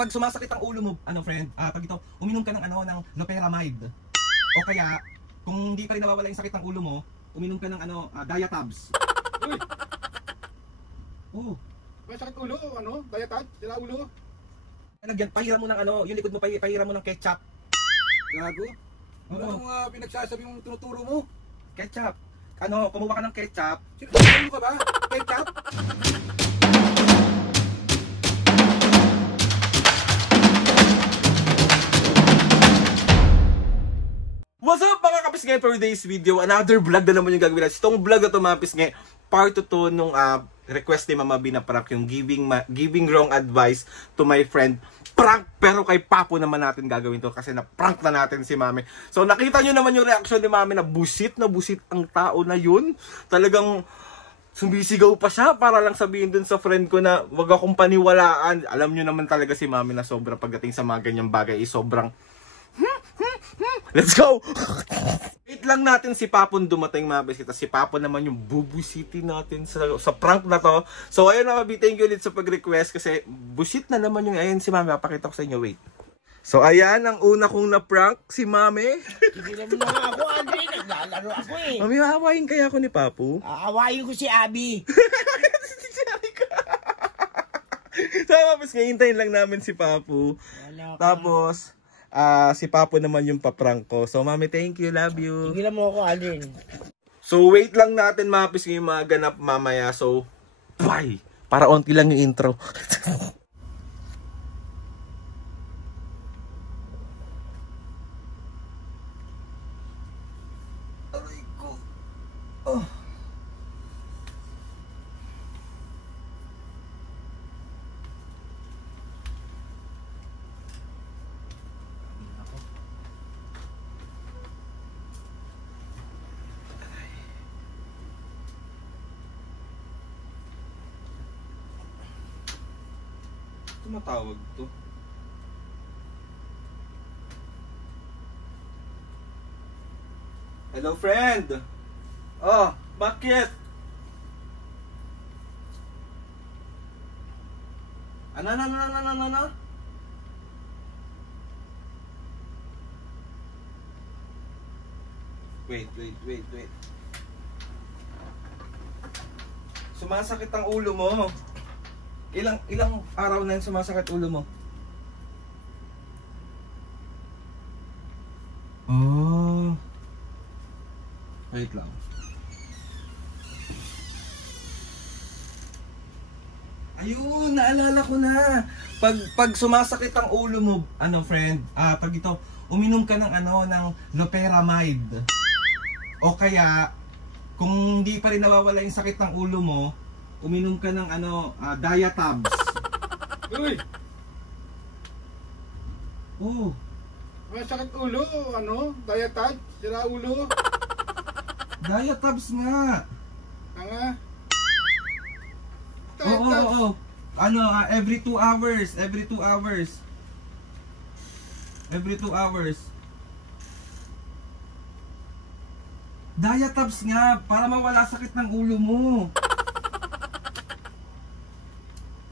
pag sumasakit ang ulo mo, ano friend, pag ito, uminom ka ng ano, ng loperamide. O kaya, kung hindi pa rin nawawala yung sakit ng ulo mo, uminom ka ng ano, Diatabs. Uy! Oh. May sakit ulo, ano? Diatabs? Sila ulo? Pahiram mo ng ano, yung likod mo, pahiram mo ng ketchup. Gago? Ano Oo. ang pinagsasabi mong tinuturo mo? Ketchup. Ano, kumuha ka ng ketchup. Sino ka ba? Ketchup? What's up mga kapisngay, for today's video, another vlog na naman yung gagawin natin. Itong vlog na ito mga kapisngay, part 2 nung request ni Mama B na prank, yung giving wrong advice to my friend. Prank, pero kay Papo naman natin gagawin to kasi na-prank na natin si Mami. So nakita nyo naman yung reaction ni Mami na busit ang tao na yun. Talagang sumisigaw pa siya para lang sabihin dun sa friend ko na wag akong paniwalaan. Alam nyo naman talaga si Mami na sobra pagdating sa mga ganyang bagay is sobrang let's go! Wait lang natin si Papon dumating mga bisita. Si Papon naman yung bubusiti natin sa prank na to. So ayun na, thank you ulit sa pag-request kasi busit na naman yung ayun si Mami. Papakita ko sa inyo, wait. So ayan, ang una kong na-prank si Mami. Hindi naman lang ako, Andre. Naglalaro ako eh. Mami, aawayin kaya ako ni Papu? Aawayin ko si Abby. So mabis, ngayon lang namin si Papu. Tapos si Papo naman yung paprank ko. So, Mami, thank you. Love you. Tigilan mo ako, Alvin. So, wait lang natin mapis yung mga ganap mamaya. So, bye! Para onti lang yung intro. Aray ko. Oh. Tumatawag to. Hello, friend. Oh, bakit? Ano? Wait. Sumasakit ang ulo mo. Ilang araw na yun sumasakit ulo mo? Oh. Wait lang. Ayun, naalala ko na. Pag sumasakit ang ulo mo, ano friend, pag ito, uminom ka ng ano, ng loperamide. O kaya, kung hindi pa rin nawawala yung sakit ng ulo mo, uminom ka ng ano, Diatabs. Uy! Oh. May sakit ulo, ano? Diatabs? Sila ulo? Diatabs nga. Tanga? Oo. Ano, every 2 hours. Diatabs nga, para mawala sakit ng ulo mo.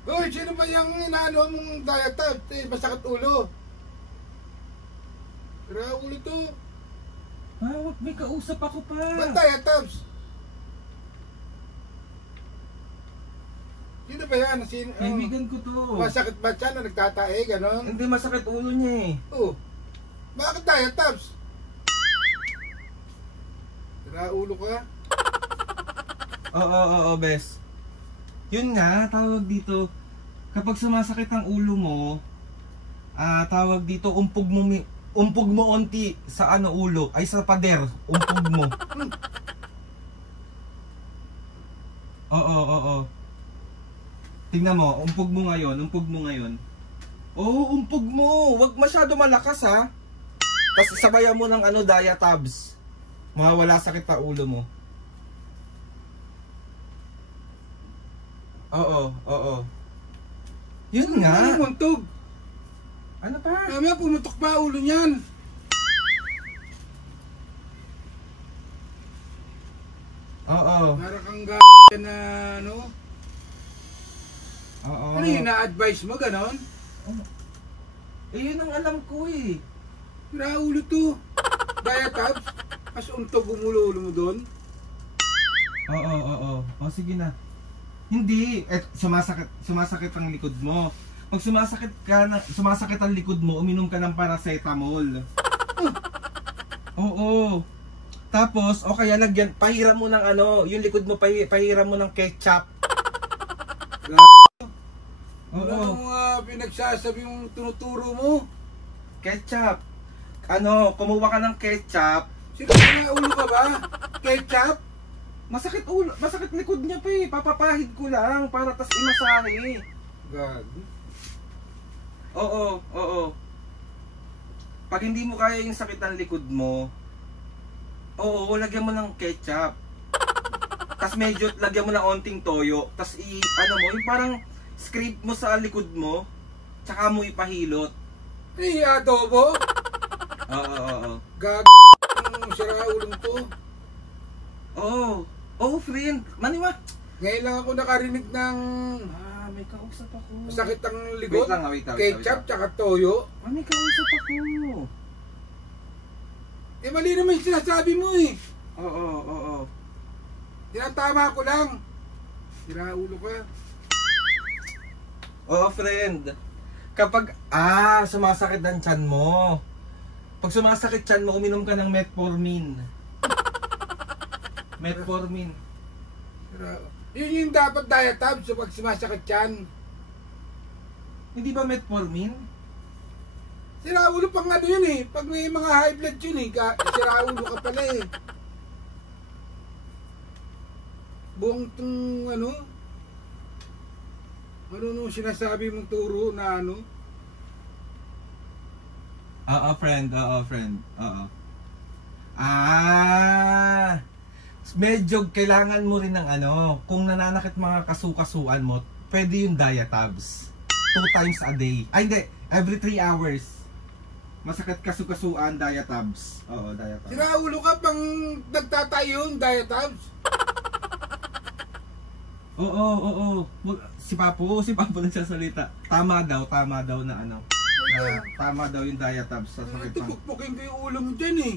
Uy, sino ba yung inaano mong Diatabs? Masakit ulo. Sila ulo to. Wag, may kausap ako pa. Ba't Diatabs? Sino ba yan? Kaibigan ko to. Masakit ba siya na nagtatae, ganon? Hindi, masakit ulo niya eh. Oh. Bakit Diatabs? Sira ulo ka? Oo, bes. Yun nga, tawag dito. Kapag sumasakit ang ulo mo, tawag dito, umpog mo onti sa ano ulo, ay sa pader, umpog mo. Oo. Tingnan mo, umpog mo ngayon. Oo, umpog mo. Wag masyado malakas ha. Tapos sabayan mo ng ano, Diatabs. Mawawala sakit sa ulo mo. Oo. Yun nga. Ano muntog? Ano pa? Mamaya pumutok pa ulo niyan. Oo. Meron kang na ano? Oo. Ano yung na-advise mo, ganon? Eh, yun ang alam ko eh. Sira ulo to. Diatabs. Mas untog umulo mo doon. Oo. O, sige na. Hindi. Sumasakit ang likod mo. Pag sumasakit ang likod mo, uminom ka ng paracetamol. Oo. Tapos, o kaya pahiram mo ng yung likod mo, pahiram mo ng ketchup. Wala nang pinagsasabi mong tinuturo mo. Ketchup. Kumuha ka ng ketchup. Sira ulo ka ba? Ketchup? Masakit likod niya pa eh. Papapahid ko lang para tas imasahe. Gago. Oo. Pag hindi mo kaya yung sakit ng likod mo, lagyan mo ng ketchup. Tas medyo lagyan mo ng onting toyo. Tas yung parang scrape mo sa likod mo, tsaka mo ipahilot. Eh, adobo? Oo. Gago. Sira ulong to. Oo, friend. Maniwa. Ngayon lang ako nakarinig ng May kausap ako. masakit ang likod. Wait lang. Ketchup tsaka toyo. May kausap ako. Eh, mali naman yung sinasabi mo eh. Oo. Tinatama ko lang. Sira ulo ka. Oo, friend. Kapag, sumasakit ang tiyan mo. Pag sumasakit tiyan mo, uminom ka ng metformin. Metformin. Yun yung dapat diatabs so pag sumasakit yan. Hindi ba metformin? Sira ulo pang yun eh. Pag may mga high blood yun eh. Sira ulo ka pala eh. Buong tong ano nung sinasabi mong turo na Oo, friend. Oo. Medyo kailangan mo rin ng kung nananakit mga kasukasuan mo, pwede yung diatabs. 2 times a day. Ay, hindi. Every 3 hours. Masakit kasukasuan, diatabs. Oo, diatabs. Sira ulo ka pang nagtatayo yung diatabs. Oo. Si Papo nagsasalita. Tama daw na tama daw yung diatabs sa sakit pang. Tupukpukin ko yung ulo mo dyan eh.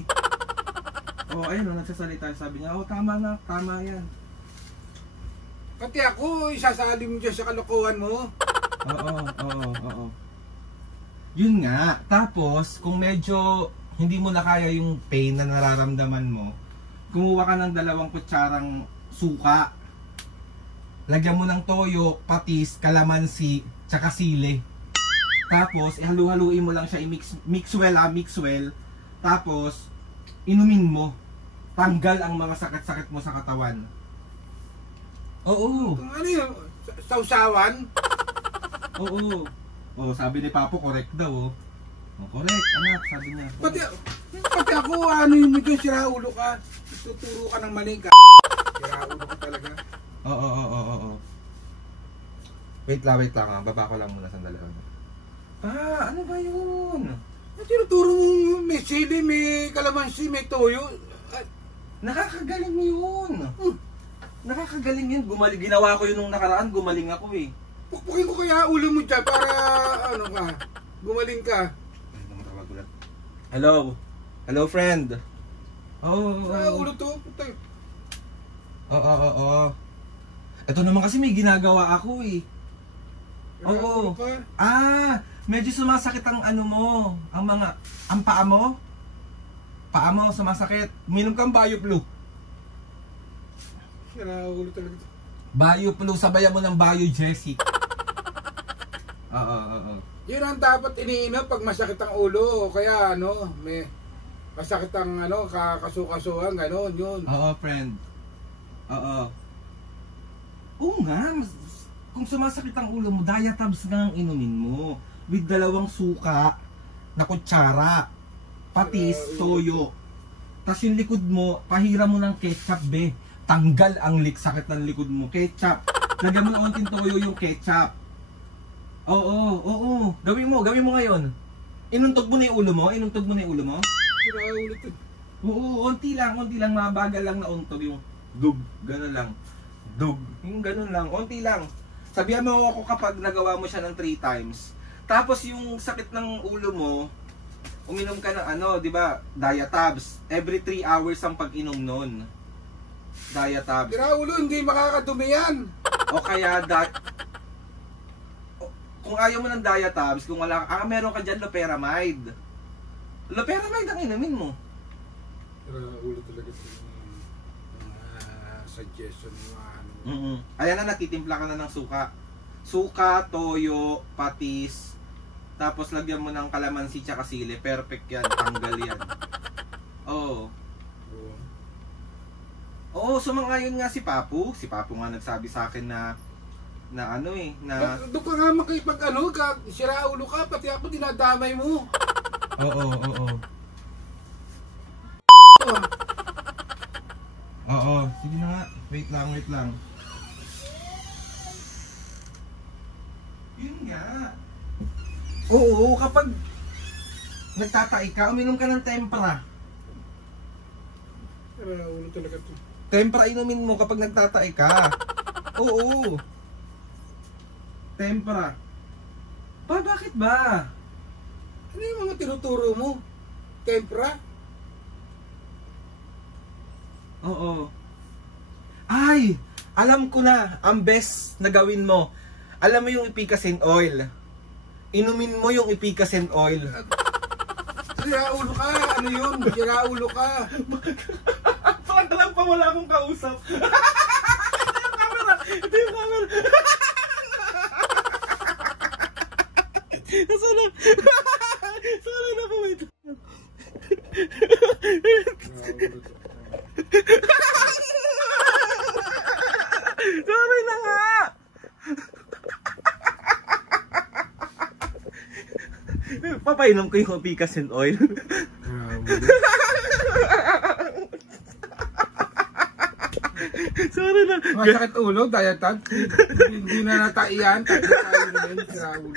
Ayun, nagsasalita. Sabi niya, tama yan. Pati ako, isasali mo dyan sa kalokohan mo. Oo. Yun nga. Tapos, kung medyo hindi mo na kaya yung pain na nararamdaman mo, kumuha ka ng 2 kutsarang suka. Lagyan mo ng toyo, patis, kalamansi, tsaka sili. Tapos, ihalu-haluin mo lang siya, mix well. Tapos, inumin mo. Tanggal ang mga sakit-sakit mo sa katawan. Oo. Kung ano yun, sausawan. Oo. Sabi ni Papo, correct daw. Correct, anak, sabi niya. Pati ako, yung medyo sira ulo ka. Tuturo ka ng maling ka. Sira ulo ka talaga. Oo. Wait lang. Baba ko lang muna sandali. Ano ba yun? Tinuturo mo may sili, may kalamansi, may toyo. Nakakagaling yun. Nakakagaling yun. Ginawa ko yun nung nakaraan, gumaling ako eh. Pukpukin ko kaya ulo mo dyan para gumaling ka. Hello friend. Ulo to. Oo. Ito naman kasi may ginagawa ako eh. Oo. Medyo sumasakit ang mo, ang paa mo. Paa mo sumasakit. Minom kang BioFlu. Sira ulo talaga. BioFlu, sabayan mo ng BioJessic. Oo. Yun ang dapat iniinom pag masakit ang ulo o kaya may masakit ang kakasukasuhan, gano'n yun. Oo, friend. Oo nga, kung sumasakit ang ulo mo, diatabs nga ang inumin mo. With 2 suka na kutsara, patis, toyo. Tapos yung likod mo, pahiram mo ng ketchup, be. Tanggal ang sakit ng likod mo. Ketchup. Lagyan mo ng onting toyo yung ketchup. Oo. Gawin mo ngayon. Inuntog mo na yung ulo mo? Sira ulo to. Oo, onti lang, mabagal lang na untog yung dug, gano'n lang. Yung gano'n lang, onti lang. Sabihan mo ako kapag nagawa mo siya ng 3 times. Tapos yung sakit ng ulo mo, uminom ka ng ano, di ba? Diatabs. Every 3 hours ang pag-inom nun. Diatabs. Sira ulo, hindi makakadumi yan. O kaya, kung ayaw mo ng diatabs, kung wala, meron ka dyan loperamide. Loperamide ang inumin mo. Sira ulo talaga ito. Suggestion mo ano. Ayan na, natitimpla ka na ng suka. Suka, toyo, patis, tapos lagyan mo ng kalamansi tsaka sili. Perfect yan, tanggal yan. Oo. Oo, sumang-ayon nga si Papu. Si Papu nga nagsabi sa akin na ano eh, na... Doon ka nga makipag ano, sira ulo ka, pati ako dinadamay mo. Oo. Oo, sige na nga. Wait lang. Yun nga. Oo, kapag nagtatai ka, uminom ka ng tempra. Sira ulo talaga ito. Tempra inumin mo kapag nagtatai ka. Oo. Tempra. Bakit ba? Ano yung mga tinuturo mo? Tempra? Oo. Ay! Alam ko na, ang best na gawin mo. Alam mo yung Epicacin oil. Inumin mo yung Epicacin oil. Sira ulo ka, ano yun? Sira ulo ka. Parang pa wala akong kausap. Ito yung camera. Nasaan na po ito? Sorry na nga! Papainom ko yung Epicacin oil. Sorry na. Masakit ulo, diatab. Hindi na nataiyan. Sira ulo.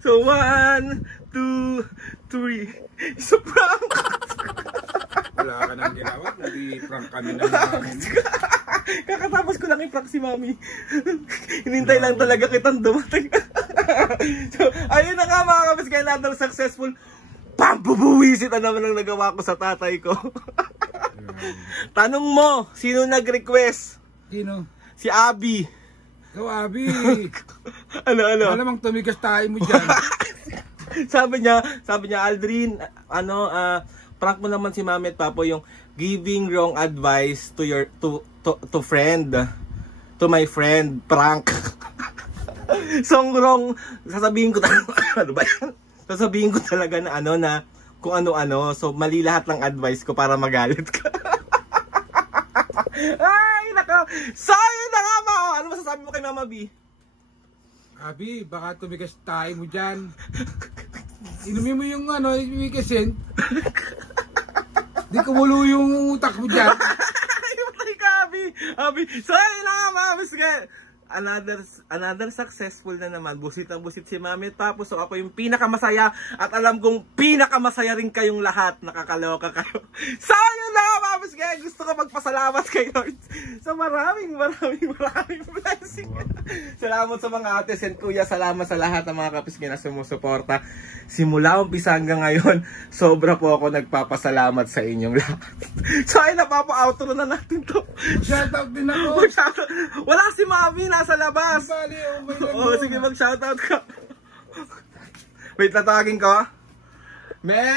So 1, 2, 3. Isa prank! Wala ka nang ginawa, hindi prank kami na namin. Kakatapos ko lang i-prank si Mami. Hinintay lang talaga kitang dumating. So, ayun na nga mga kapis, kaya another successful pambubuwisit na naman ang nagawa ko sa tatay ko. Tanong mo, sino nag-request? Sino? Si Abby. Ikaw, Abi. Ano? Malamang tumigas tayo mo dyan. sabi niya, Aldrin, prank mo naman si Mami at Papo yung giving wrong advice to your to friend, to my friend, prank. Song wrong, sasabihin ko ano ba yan? Sasabihin ko talaga na na kung ano-ano, so mali lahat ng advice ko para magalit ka. Ay, nako. Sayang na nga mo. Ano masasabi mo kay Mama B? Abi, baka tumigas tayo mo dyan. Inumin mo yung Epicacin. Di kumulo yung utak mo dyan. Ay, ka, Abi. Sayang na nga, Mama. Another successful na naman. Busit na busit si Mami at Papo. So ako yung pinakamasaya at alam kong pinakamasaya rin kayong lahat. Nakakaloka kayo. So yun na, Mami. Gusto ko magpasalamat kay Lord. So maraming blessing. Salamat sa mga ates and kuya. Salamat sa lahat ng mga kapisngay na sumusuporta. Simula umpisa hanggang ngayon, sobra po ako nagpapasalamat sa inyong lahat. So ay outro na natin to. Shoutout din ako. Wala si Mami, nasa labas. Bali, may lang Oo, sige, mag-shoutout ka. Wait, tatawagin ko. Me!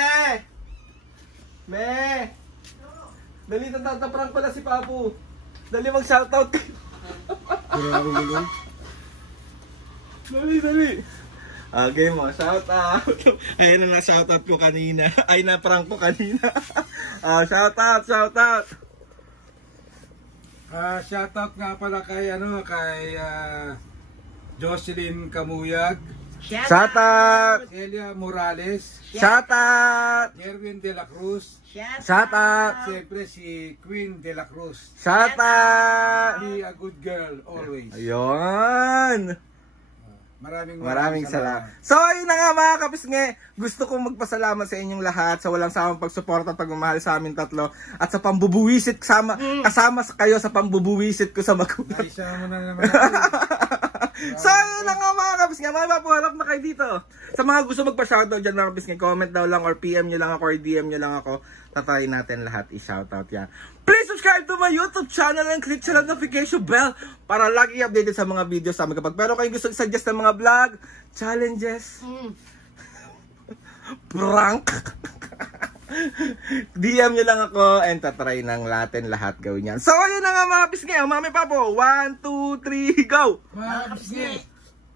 Dali, tataprank pala si Papu. Dali, mag-shoutout kayo. Dali. Okay mo, shoutout. Ayun na shoutout ko kanina. Ay, na-prank ko kanina. Shoutout. Shoutout nga pala kay Jocelyn Camuyag, Shoutout. Elia Morales, Shoutout. Erwin de la Cruz, Shoutout. siyempre si Queen de la Cruz. Shoutout. Be a good girl always. Ayun. Maraming salamat. So, yun na nga mga kapisnge. Gusto kong magpasalamat sa inyong lahat sa walang samang pagsuporta at pagmamahal sa amin tatlo. At sa pambubuwisit, kasama kayo sa pambubuwisit ko sa magulang. Naisa mo na naman ako. So, yun na nga mga kapisngay. Mapapaharap na kayo dito. Sa mga gusto magpa-shoutout dyan mga kapisngay, comment daw lang or PM nyo lang ako or DM nyo lang ako. Tatry natin lahat i-shoutout yan. Please subscribe to my YouTube channel and click sa notification bell para lagi updated sa mga videos sa amin. Kapag pero kayo gusto i-suggest ng mga vlog, challenges, prank, DM nyo lang ako and tatry ng natin lahat gawin yan. So, ayun na nga mga pisngay. Mami Papo, 1, 2, 3, go! Mga kapisngay,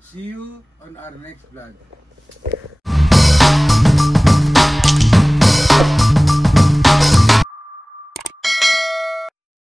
see you on our next vlog.